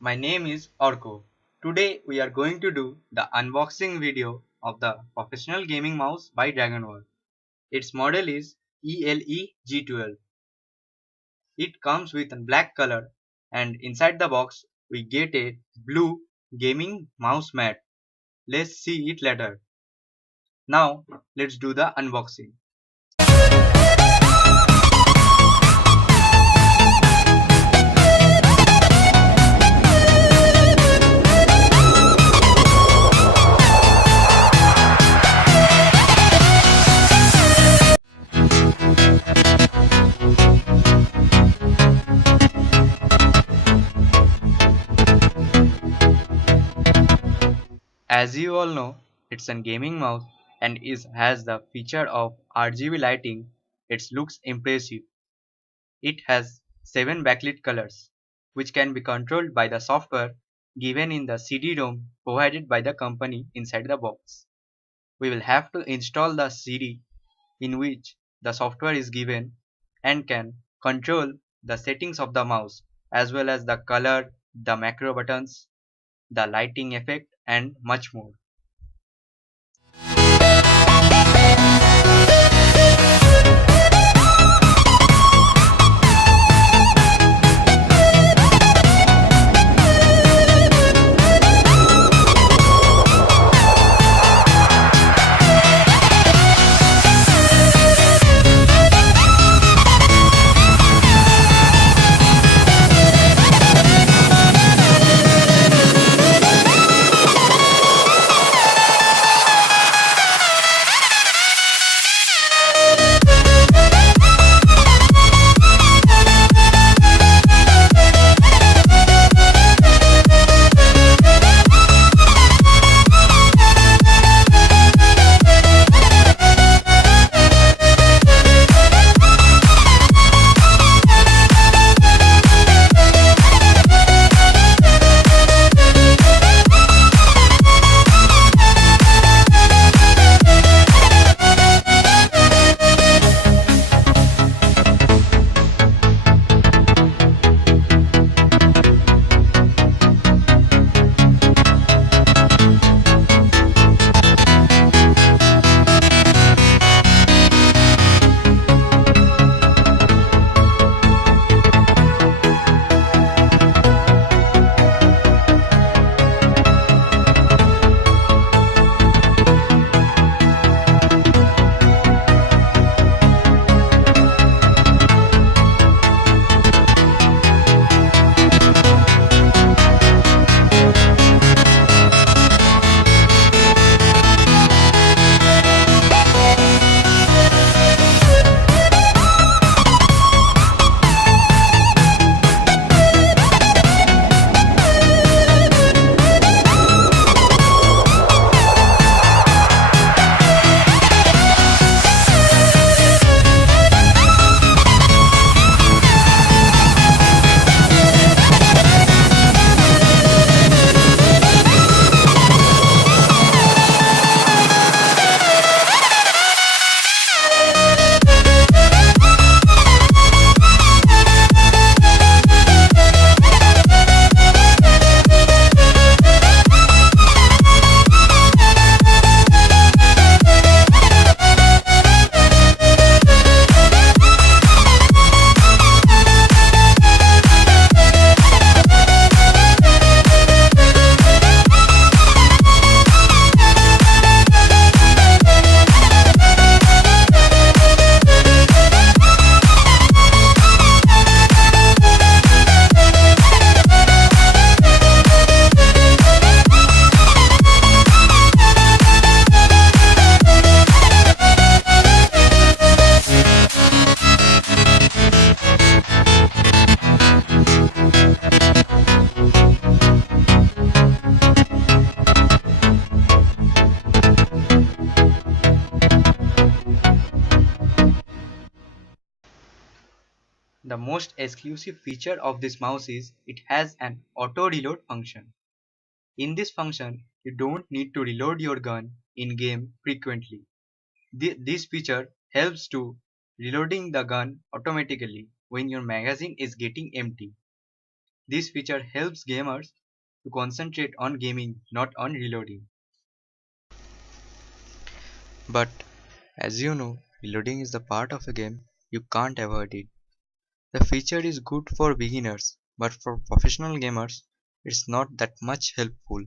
My name is Orko. Today we are going to do the unboxing video of the professional gaming mouse by Drangonwar. Its model is ELE G-12. It comes with a black color and inside the box we get a blue gaming mouse mat. Let's see it later. Now let's do the unboxing. As you all know, it's a gaming mouse and has the feature of RGB lighting. It looks impressive. It has 7 backlit colors, which can be controlled by the software given in the CD-ROM provided by the company inside the box. We will have to install the CD in which the software is given and can control the settings of the mouse as well as the color, the macro buttons, the lighting effect and much more. The most exclusive feature of this mouse is it has an auto reload function. In this function, you don't need to reload your gun in game frequently. This feature helps to reloading the gun automatically when your magazine is getting empty. This feature helps gamers to concentrate on gaming, not on reloading. But as you know, reloading is the part of a game you can't avoid it. The feature is good for beginners, but for professional gamers, it's not that much helpful.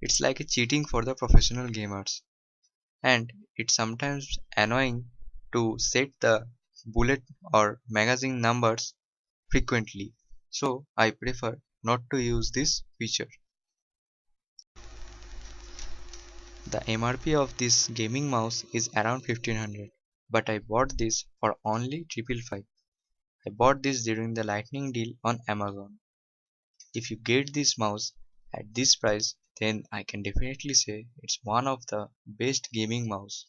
It's like a cheating for the professional gamers, and it's sometimes annoying to set the bullet or magazine numbers frequently. So I prefer not to use this feature. The MRP of this gaming mouse is around 1500, but I bought this for only 555. I bought this during the lightning deal on Amazon. If you get this mouse at this price, then I can definitely say it's one of the best gaming mouse,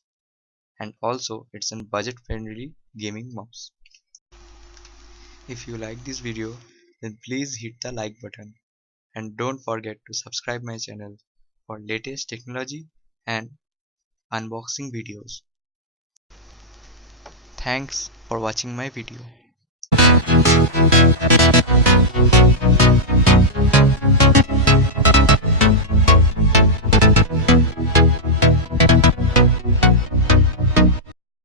and also it's a budget friendly gaming mouse. If you like this video, then please hit the like button and don't forget to subscribe my channel for latest technology and unboxing videos. Thanks for watching my video.